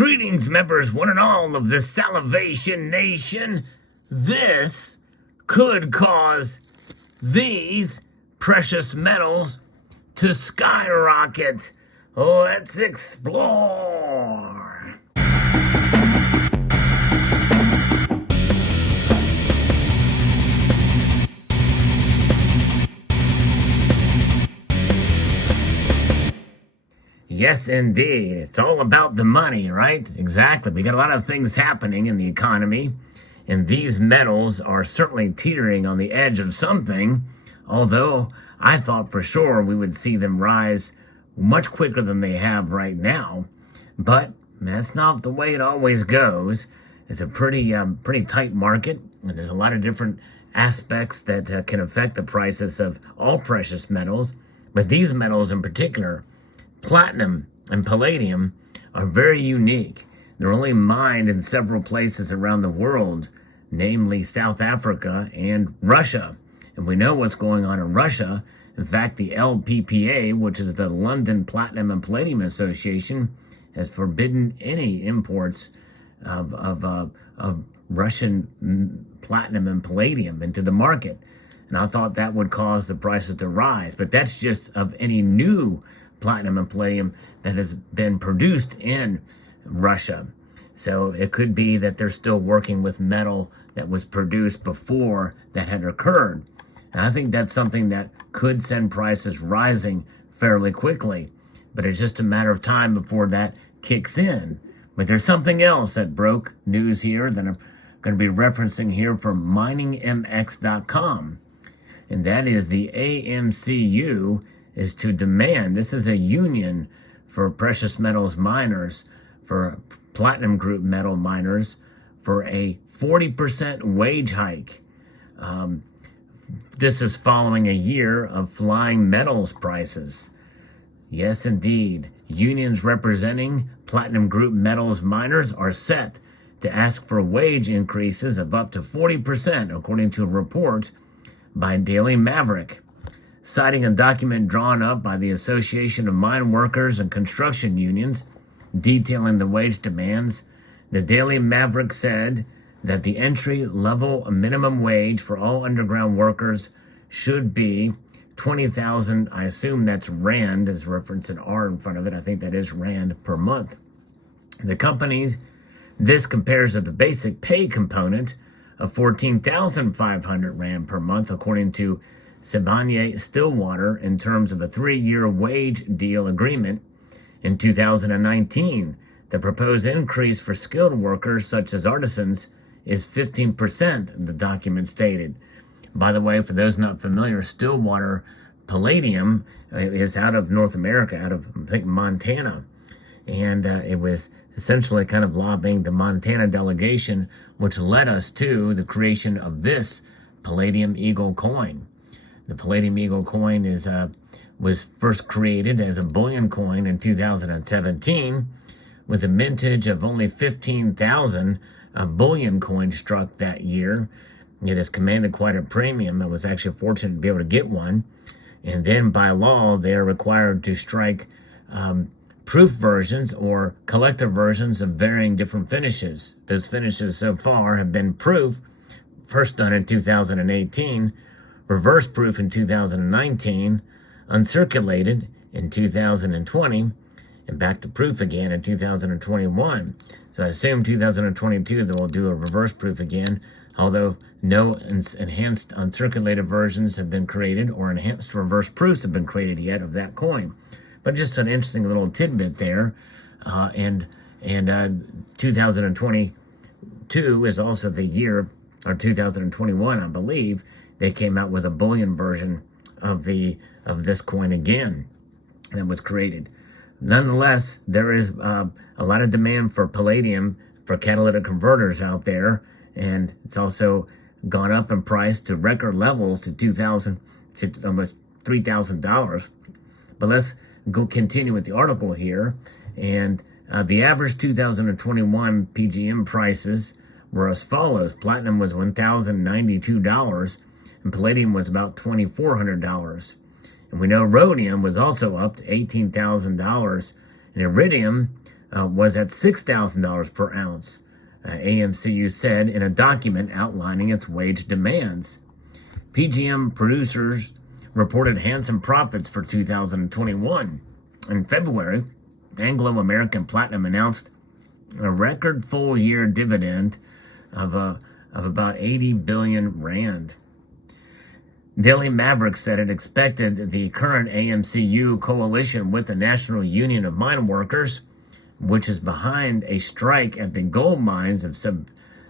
Greetings, members, one and all of the Salivation Nation. This could cause these precious metals to skyrocket. Let's explore. Yes, indeed. It's all about the money, right? Exactly. We got a lot of things happening in the economy, and these metals are certainly teetering on the edge of something, although I thought for sure we would see them rise much quicker than they have right now. But that's not the way it always goes. It's a pretty tight market, and there's a lot of different aspects that can affect the prices of all precious metals. But these metals in particular, platinum and palladium, are very unique. They're only mined in several places around the world, namely South Africa and Russia. And we know what's going on in Russia. In fact, the LPPA, which is the London Platinum and Palladium Association, has forbidden any imports of Russian platinum and palladium into the market. And I thought that would cause the prices to rise. But that's just of any new platinum and palladium that has been produced in Russia. So it could be that they're still working with metal that was produced before that had occurred. And I think that's something that could send prices rising fairly quickly. But it's just a matter of time before that kicks in. But there's something else that broke news here that I'm going to be referencing here from miningmx.com. And that is the AMCU is to demand, this is a union for precious metals miners, for platinum group metal miners, for a 40% wage hike. This is following a year of flying metals prices. Yes, indeed. Unions representing platinum group metals miners are set to ask for wage increases of up to 40%, according to a report by Daily Maverick. Citing a document drawn up by the Association of Mine Workers and Construction Unions detailing the wage demands, the Daily Maverick said that the entry-level minimum wage for all underground workers should be 20,000, I assume that's Rand, as reference an R in front of it, I think that is Rand per month. The companies, this compares to the basic pay component of 14,500 Rand per month, according to Sibanye-Stillwater, in terms of a 3-year wage deal agreement. In 2019, the proposed increase for skilled workers such as artisans is 15%, the document stated. By the way, for those not familiar, Stillwater Palladium is out of North America, out of, I think, Montana. And it was essentially kind of lobbying the Montana delegation, which led us to the creation of this Palladium Eagle coin. The Palladium Eagle coin was first created as a bullion coin in 2017, with a mintage of only 15,000. A bullion coin struck that year. It has commanded quite a premium. I was actually fortunate to be able to get one. And then by law, they are required to strike proof versions or collector versions of varying different finishes. Those finishes so far have been proof, first done in 2018, reverse proof in 2019, uncirculated in 2020, and back to proof again in 2021. So I assume 2022 they will do a reverse proof again, although no enhanced uncirculated versions have been created or enhanced reverse proofs have been created yet of that coin. But just an interesting little tidbit there. And 2022 is also the year, or 2021, I believe, they came out with a bullion version of this coin again that was created. Nonetheless, there is a lot of demand for palladium for catalytic converters out there, and it's also gone up in price to record levels to $2,000 to almost $3,000. But let's go continue with the article here. And the average 2021 PGM prices were as follows. Platinum was $1,092, and palladium was about $2,400. And we know rhodium was also up to $18,000, and iridium was at $6,000 per ounce, AMCU said in a document outlining its wage demands. PGM producers reported handsome profits for 2021. In February, Anglo American Platinum announced a record full-year dividend of about 80 billion rand. Daily Maverick said it expected the current AMCU coalition with the National Union of Mine Workers, which is behind a strike at the gold mines of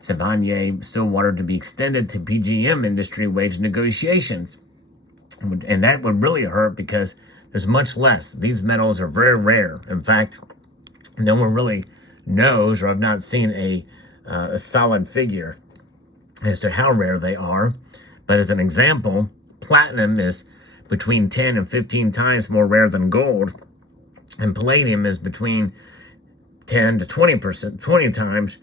Sibanye-Stillwater, to be extended to PGM industry wage negotiations. And that would really hurt because there's much less. These metals are very rare. In fact, no one really knows, or I've not seen a solid figure as to how rare they are. But as an example, platinum is between 10 and 15 times more rare than gold, and palladium is between 10 to 20 times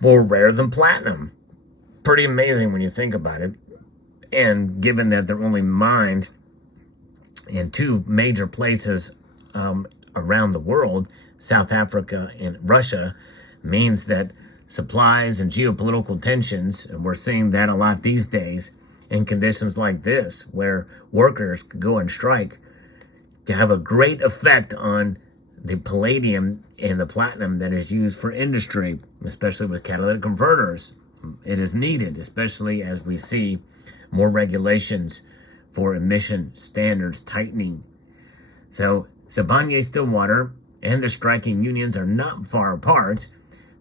more rare than platinum. Pretty amazing when you think about it. And given that they're only mined in two major places around the world, South Africa and Russia, means that supplies and geopolitical tensions, and we're seeing that a lot these days in conditions like this, where workers could go on strike, to have a great effect on the palladium and the platinum that is used for industry, especially with catalytic converters. It is needed, especially as we see more regulations for emission standards tightening. So Sibanye-Stillwater and the striking unions are not far apart.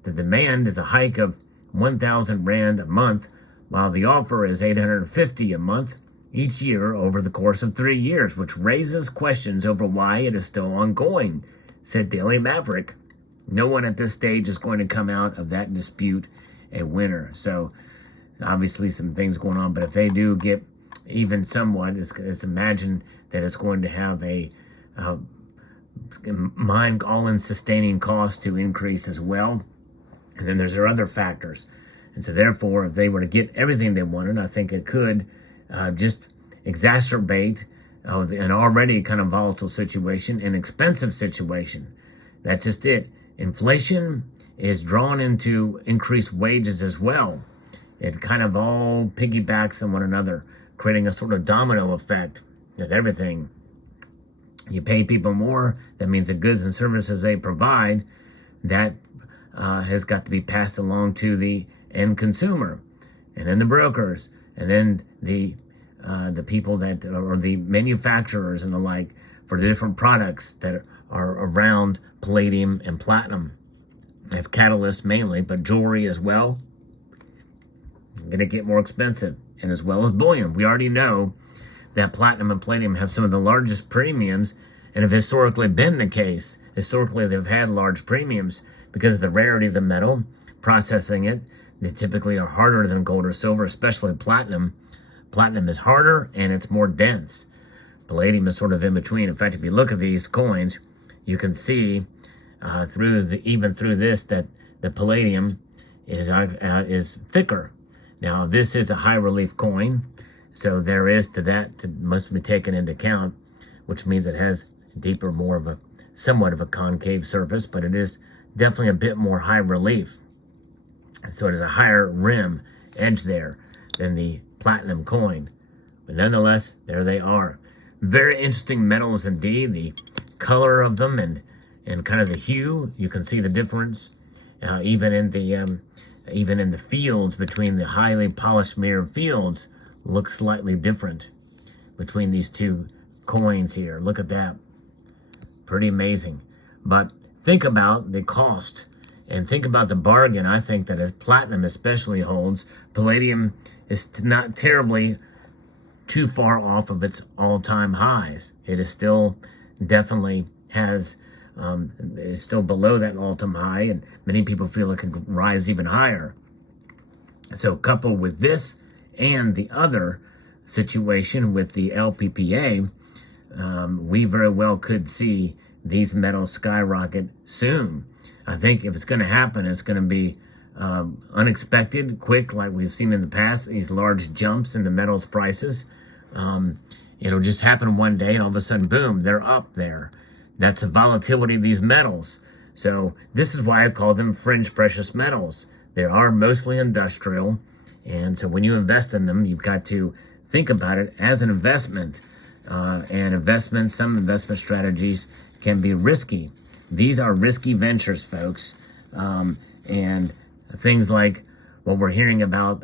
The demand is a hike of 1,000 rand a month, while the offer is 850 a month each year over the course of 3 years, which raises questions over why it is still ongoing, said Daily Maverick. No one at this stage is going to come out of that dispute a winner. So obviously some things going on, but if they do get even somewhat, it's imagine that it's going to have a mine all-in sustaining cost to increase as well. And then there's other factors. And so therefore, if they were to get everything they wanted, I think it could just exacerbate an already kind of volatile situation, an expensive situation. That's just it. Inflation is drawn into increased wages as well. It kind of all piggybacks on one another, creating a sort of domino effect with everything. You pay people more, that means the goods and services they provide, that has got to be passed along to the end consumer, and then the brokers, and then the people that, or the manufacturers and the like, for the different products that are around palladium and platinum. As catalysts mainly, but jewelry as well. Going to get more expensive, and as well as bullion. We already know that platinum and palladium have some of the largest premiums, and have historically been the case. Historically, they've had large premiums because of the rarity of the metal. Processing it, they typically are harder than gold or silver, especially platinum. Platinum is harder and it's more dense. Palladium is sort of in between. In fact, if you look at these coins, you can see even through this that the palladium is thicker. Now, this is a high relief coin, so there is must be taken into account, which means it has deeper, somewhat of a concave surface, but it is definitely a bit more high relief. So it is a higher rim edge there than the platinum coin. But nonetheless, there they are. Very interesting metals indeed. The color of them and kind of the hue, you can see the difference. Even in the fields, between the highly polished mirror fields, look slightly different between these two coins here. Look at that. Pretty amazing. But think about the cost and think about the bargain. I think that as platinum especially holds, palladium is not terribly too far off of its all-time highs. It is still definitely is still below that all-time high, and many people feel it can rise even higher. So coupled with this and the other situation with the LPPA, we very well could see these metals skyrocket soon. I think if it's going to happen, it's going to be unexpected, quick, like we've seen in the past, these large jumps in the metals prices. It'll just happen one day, and all of a sudden, boom, they're up there. That's the volatility of these metals. So this is why I call them fringe precious metals. They are mostly industrial. And so when you invest in them, you've got to think about it as an investment. And some investment strategies can be risky. These are risky ventures, folks. And things like what we're hearing about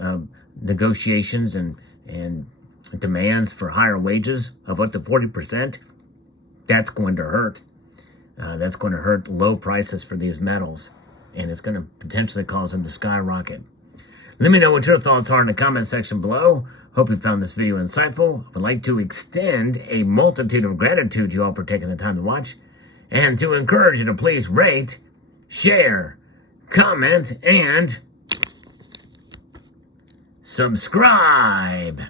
negotiations and demands for higher wages of up to 40%, that's going to hurt. That's going to hurt low prices for these metals, and it's going to potentially cause them to skyrocket. Let me know what your thoughts are in the comment section below. Hope you found this video insightful. I would like to extend a multitude of gratitude to you all for taking the time to watch, and to encourage you to please rate, share, comment, and subscribe.